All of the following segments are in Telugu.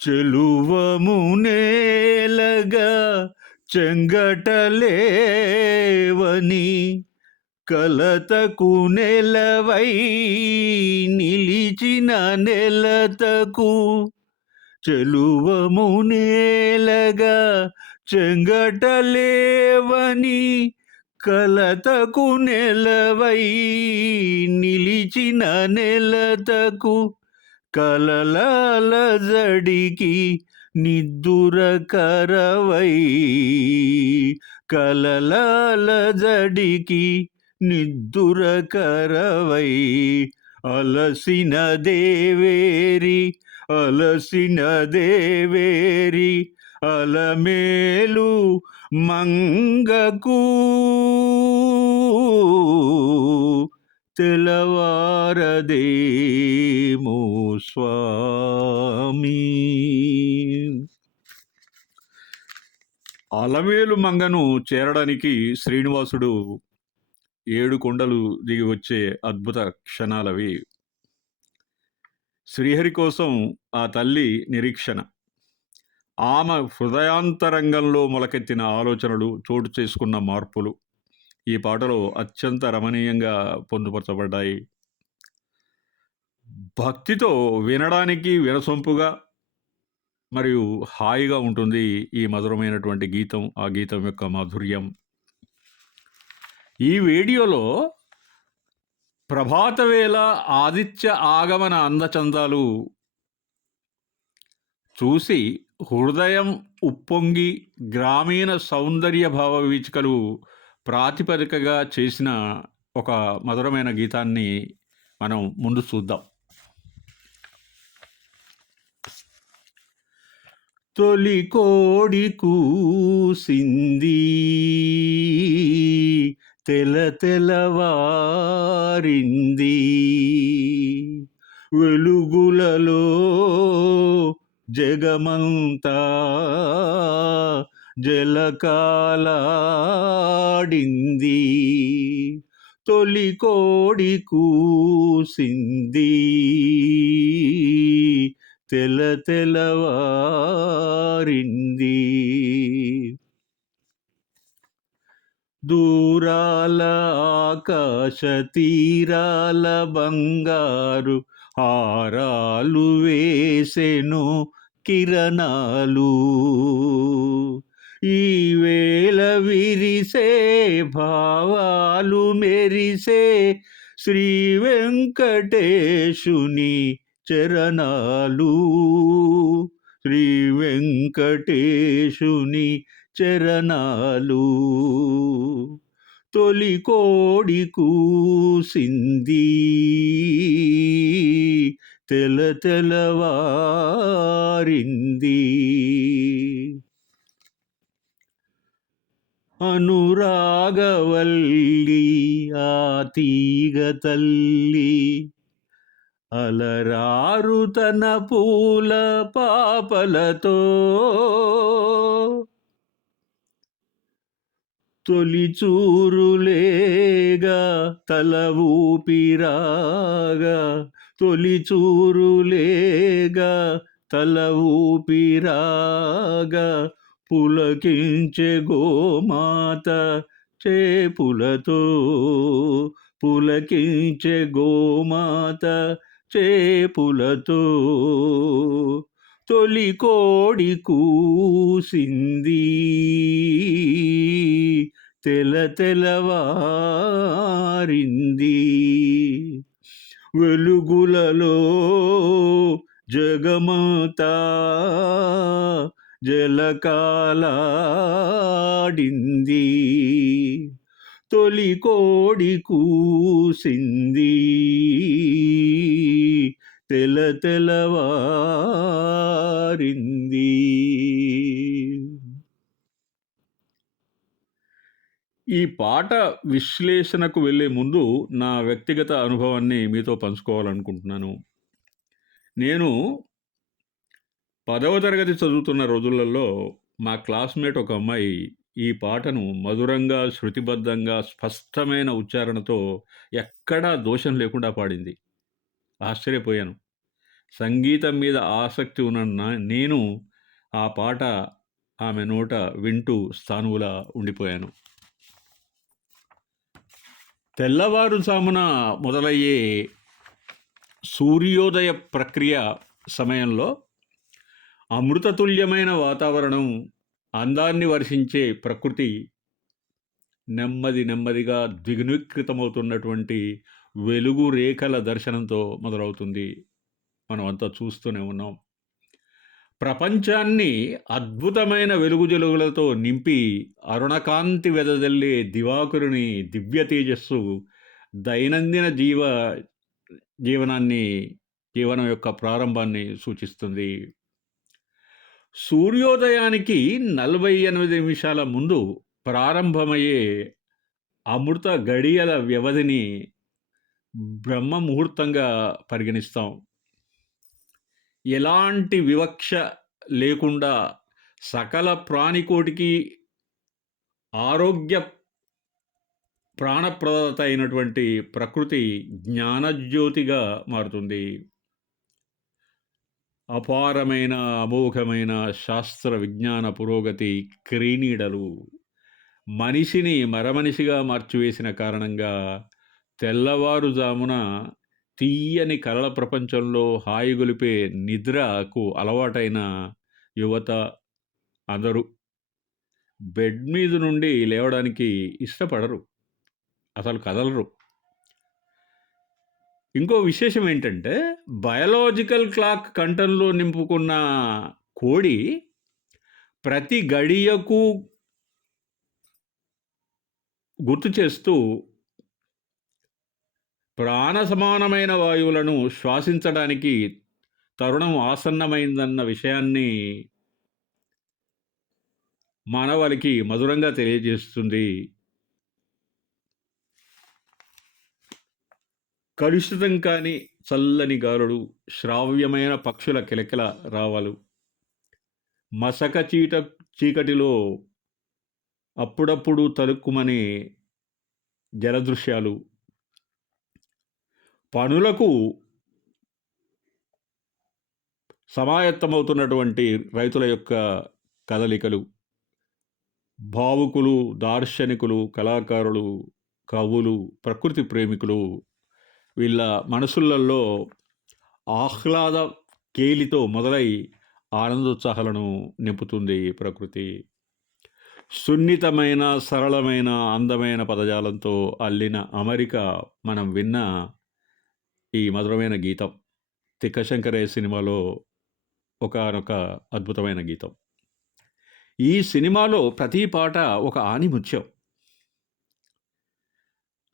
చెలువమునేలగా చెంగటలేవని కలతకు నెలవై నిలిచిన నెలతకు చెలువమునేలగా చెంగటలేవని కలతకు నెలవై నిలిచిన నెలతకు కలలాల జడికి నిద్దుర కరవై కలలాల జడికి నిద్దుర కరవై అలసిన దేవేరి అలసిన దేవేరి అలమేలు మంగకూ. తెలవారదేమో స్వామి. అలమేలు మంగను చేరడానికి శ్రీనివాసుడు ఏడు కొండలు దిగి వచ్చే అద్భుత క్షణాలవి. శ్రీహరి కోసం ఆ తల్లి నిరీక్షణ. ఆమె హృదయాంతరంగంలో మొలకెత్తిన ఆలోచనలు చోటు చేసుకున్న మార్పులు. ఈ పాటలు అత్యంత రమణీయంగా పొందుపరచబడ్డాయి. భక్తితో వినడానికి వినసొంపుగా మరియు హాయిగా ఉంటుంది ఈ మధురమైనటువంటి గీతం ఆ గీతం యొక్క మాధుర్యం. ఈ వీడియోలో ప్రభాతవేళ ఆదిత్య ఆగమన అందచందాలు చూసి హృదయం ఉప్పొంగి గ్రామీణ సౌందర్య భావ వీచికలు ప్రాతిపదికగా చేసిన ఒక మధురమైన గీతాన్ని మనం ముందు చూద్దాం. తొలి కోడి కూసింది తెల తెలవారింది వెలుగులలో జగమంతా జలకాలా జలకాలాడింది తొలి కోడి కూసింది తెల తెలవారింది దూరాల ఆకాశ తీరాల బంగారు హారాలు వేసెను కిరణాలు ఈ వేళ విరిసే భావాలు మెరిసే శ్రీ వెంకటేశుని చరణాలు. శ్రీ వెంకటేశుని చరణాలు. తొలి కోడి కూసింది. తెల తెలవారింది. అనురాగవల్లి ఆ తీగ తల్లి అలరారు తన పూల పాపలతో తొలి చూరులేగా తల ఊపిరాగా తొలి చూరులేగా తల ఊపిరాగా పులకించే గోమాత చేపులతో పులకించే గోమాత చేపులతో తొలి కోడి కూసింది. తెల తెలవారింది వెలుగులలో జగమతా జలకాలాడింది తొలి కోడి కూసింది. తెల తెలవారింది. ఈ పాట విశ్లేషణకు వెళ్ళే ముందు నా వ్యక్తిగత అనుభవాన్ని మీతో పంచుకోవాలనుకుంటున్నాను. నేను పదవ తరగతి చదువుతున్న రోజులలో మా క్లాస్మేట్ ఒక అమ్మాయి ఈ పాటను మధురంగా శృతిబద్ధంగా స్పష్టమైన ఉచ్చారణతో ఎక్కడా దోషం లేకుండా పాడింది. ఆశ్చర్యపోయాను. సంగీతం మీద ఆసక్తి ఉన్న నేను ఆ పాట ఆమె నోట వింటూ స్థానువులా ఉండిపోయాను. తెల్లవారుజామున మొదలయ్యే సూర్యోదయ ప్రక్రియ సమయంలో అమృతతుల్యమైన వాతావరణం అందాన్ని వర్షించే ప్రకృతి నెమ్మది నెమ్మదిగా ద్విగుణీకృతమవుతున్నటువంటి వెలుగు రేఖల దర్శనంతో మొదలవుతుంది. మనం అంతా చూస్తూనే ఉన్నాం. ప్రపంచాన్ని అద్భుతమైన వెలుగు జలుగులతో నింపి అరుణకాంతి వెదజల్లే దివాకరుని దివ్య తేజస్సు దైనందిన జీవ జీవనాన్ని జీవనం యొక్క ప్రారంభాన్ని సూచిస్తుంది. సూర్యోదయానికి నలభై ఎనిమిది నిమిషాల ముందు ప్రారంభమయ్యే అమృత గడియల వ్యవధిని బ్రహ్మ ముహూర్తంగా పరిగణిస్తాం. ఎలాంటి వివక్ష లేకుండా సకల ప్రాణికోటికి ఆరోగ్య ప్రాణప్రదత అయినటువంటి ప్రకృతి జ్ఞానజ్యోతిగా మారుతుంది. అపారమైన అమోఘమైన శాస్త్ర విజ్ఞాన పురోగతి క్రీనీడలు. మనిషిని మరమనిషిగా మార్చివేసిన కారణంగా తెల్లవారుజామున తీయని కలల ప్రపంచంలో హాయిగొలిపే నిద్రకు అలవాటైన యువత అందరూ బెడ్ మీద నుండి లేవడానికి ఇష్టపడరు. అసలు కదలరు. ఇంకో విశేషం ఏంటంటే బయలాజికల్ క్లాక్ కంటంలో నింపుకున్న కోడి ప్రతి గడియకు గుర్తు చేస్తూ ప్రాణ సమానమైన వాయువులను శ్వాసించడానికి తరుణం ఆసన్నమైందన్న విషయాన్ని మానవాళికి మధురంగా తెలియజేస్తుంది. కలుషితం కాని చల్లని గాలుడు శ్రావ్యమైన పక్షుల కిలకిల రావాలు. మసక చీట చీకటిలో అప్పుడప్పుడు తలుక్కుమనే జలదృశ్యాలు. పనులకు సమాయత్తమవుతున్నటువంటి రైతుల యొక్క కదలికలు. భావుకులు దార్శనికులు కళాకారులు కవులు ప్రకృతి ప్రేమికులు వీళ్ళ మనసులలో ఆహ్లాద కేలితో మొదలై ఆనందోత్సాహాలను నింపుతుంది ప్రకృతి. సున్నితమైన సరళమైన అందమైన పదజాలంతో అల్లిన అమరిక మనం విన్న ఈ మధురమైన గీతం. తిక్కశంకరే సినిమాలో ఒకనొక అద్భుతమైన గీతం. ఈ సినిమాలో ప్రతి పాట ఒక ఆణిముత్యం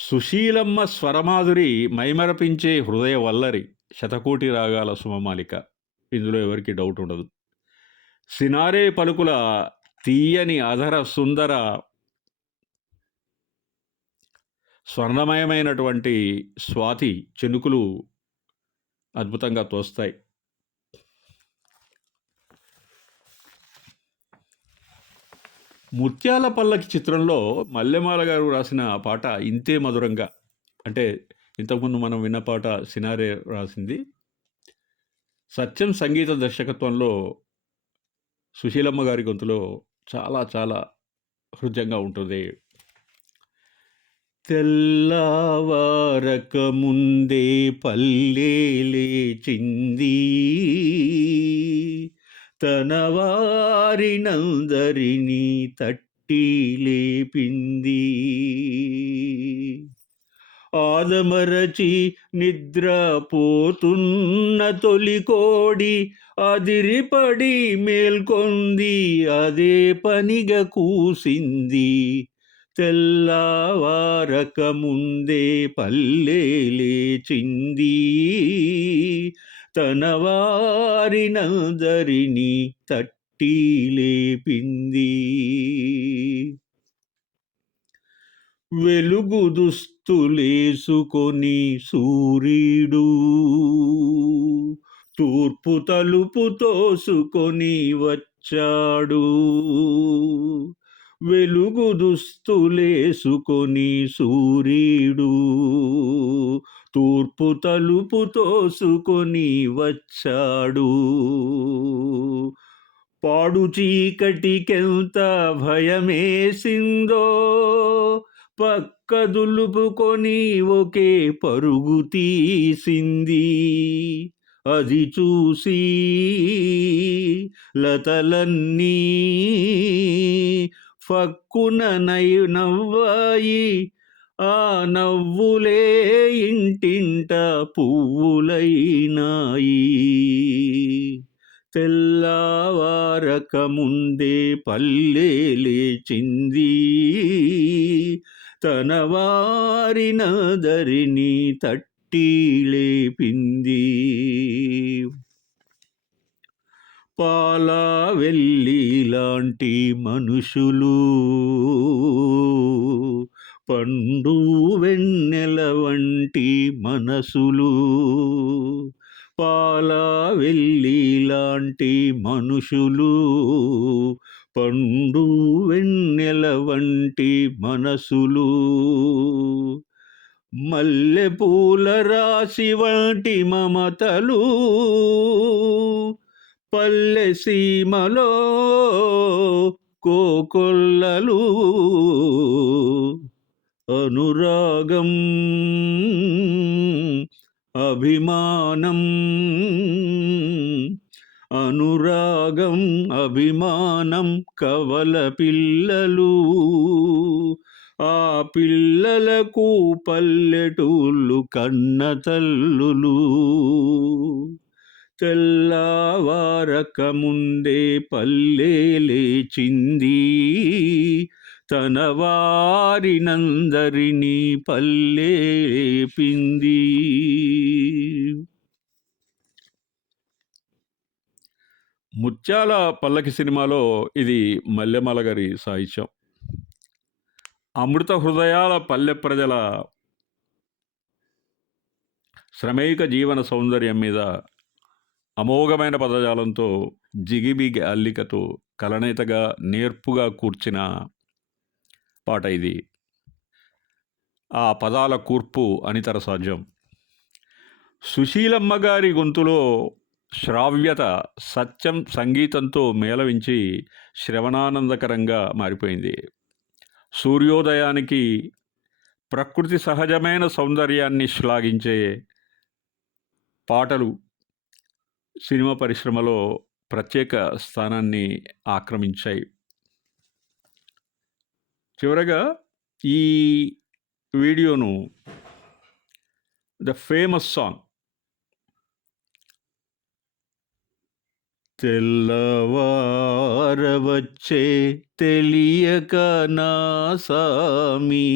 సుశీలమ్మ స్వరమాధురి మైమరపించే హృదయ వల్లరి శతకోటి రాగాల సుమమాలిక. ఇందులో ఎవరికి డౌట్ ఉండదు. సినారే పలుకుల తీయని అధర సుందర స్వర్ణమయమైనటువంటి స్వాతి చెనుకులు అద్భుతంగా తోస్తాయి. ముత్యాల పల్లకి చిత్రంలో మల్లెమాల గారు రాసిన పాట ఇంతే మధురంగా. అంటే ఇంతకుముందు మనం విన్న పాట సినారే రాసింది. సత్యం సంగీత దర్శకత్వంలో సుశీలమ్మ గారి గొంతులో చాలా చాలా హృదయంగా ఉంటుంది. తెల్లవారక ముందే పల్లె లేచింది. తన వారినందరినీ తట్టి లేపింది. ఆదమరచి నిద్రపోతున్న తొలి కోడి అదిరిపడి మేల్కొంది అదే పనిగా కూసింది. తెల్లవారక ముందే పల్లె లేచింది. తన వారినందరినీ తట్టి లేపింది. వెలుగు దుస్తులేసుకొని సూర్యుడు తూర్పు తలుపు తోసుకొని వచ్చాడు. వెలుగు దుస్తులేసుకొని సూర్యుడు తూర్పు తలుపు తోసుకొని వచ్చాడు. పాడు చీకటికెంత భయమేసిందో పక్క దులుపుకొని ఒకే పరుగు తీసింది. అది చూసి లతలన్నీ ఫక్కున నవ్వాయి. ఆ నవ్వులే ఇంటింట పువ్వులైనాయి. తెల్లవారక ముందే పల్లె లేచింది. తన వారినదరిని తట్టి లేపింది. పాలా వెళ్ళి లాంటి మనుషులు పండు వెన్నెల వంటి మనసులు పాలా వెళ్ళి లాంటి మనుషులు పండు వెన్నెల వంటి మనసులు. మల్లెపూల రాశి వంటి మమతలు పల్లె సీమలో కోకొల్లలు. అనురాగం అభిమానం అనురాగం అభిమానం కవల పిల్లలు ఆ పిల్లలకు పల్లెటూళ్ళు కన్న తల్లులు. తెల్లవారక ముందే పల్లె లేచింది. తన వారినందరినీ పల్లేపింది ముత్యాల పల్లకి సినిమాలో ఇది మల్లెమల గారి సాహిత్యం. అమృత హృదయాల పల్లె ప్రజల శ్రమేక జీవన సౌందర్యం మీద అమోఘమైన పదజాలంతో జిగిబిగి అల్లికతో కలనేతగా నేర్పుగా కూర్చిన పాట ఇది. ఆ పదాల కూర్పు అనితర సాధ్యం. సుశీలమ్మ గారి గొంతులో శ్రావ్యత సత్యం సంగీతంతో మేళవించి శ్రవణానందకరంగా మారిపోయింది. సూర్యోదయానికి ప్రకృతి సహజమైన సౌందర్యాన్ని శ్లాఘించే పాటలు సినిమా పరిశ్రమలో ప్రత్యేక స్థానాన్ని ఆక్రమించాయి. చివరగా ఈ వీడియోను ద ఫేమస్ సాంగ్. తెల్లవారవచ్చే తెలియక నా సామీ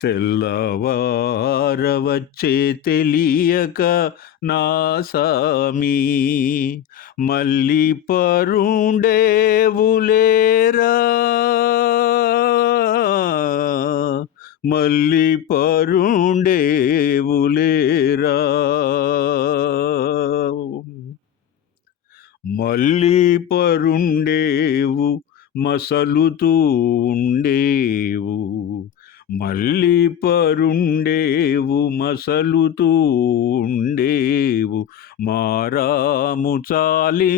తెల్లవారవచ్చే తెలియక నా సామీ మళ్ళీ పరుండేవులేరా? మళ్ళీ పరుండేవులేరా? మళ్ళీ పరుండేవు మసలుతూ ఉండేవు మళ్ళీ పరుండేవు మసలుతూ ఉండేవు మారాము చాలింకలేరా?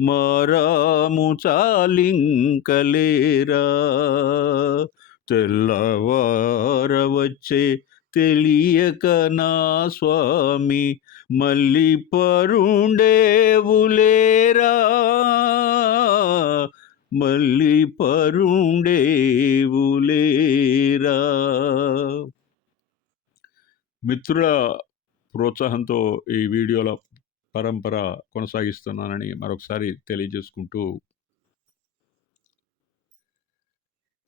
మారాము చాలింకలేరా? తెల్లవారవచ్చే తెలియక నా స్వామి మళ్ళీ పరుండేవులేరా మళ్ళీ పరుండేవులేరా? మిత్రుల ప్రోత్సాహంతో ఈ వీడియోల పరంపర కొనసాగిస్తున్నానని మరొకసారి తెలియజేసుకుంటూ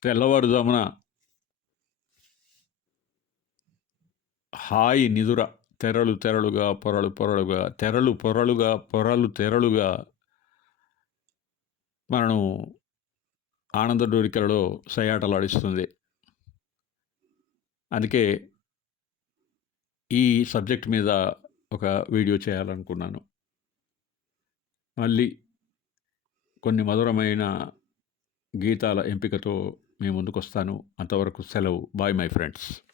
తెల్లవారుజామున హాయి నిదుర తెరలు తెరలుగా పొరలు పొరలుగా తెరలు పొరలుగా పొరలు తెరలుగా మనను ఆనంద డోరికలలో సయాటలాడిస్తుంది అందుకే ఈ సబ్జెక్ట్ మీద ఒక వీడియో చేయాలనుకున్నాను. మళ్ళీ కొన్ని మధురమైన గీతాల ఎంపికతో మీ ముందుకు వస్తాను అంతవరకు సెలవు. Bye my friends.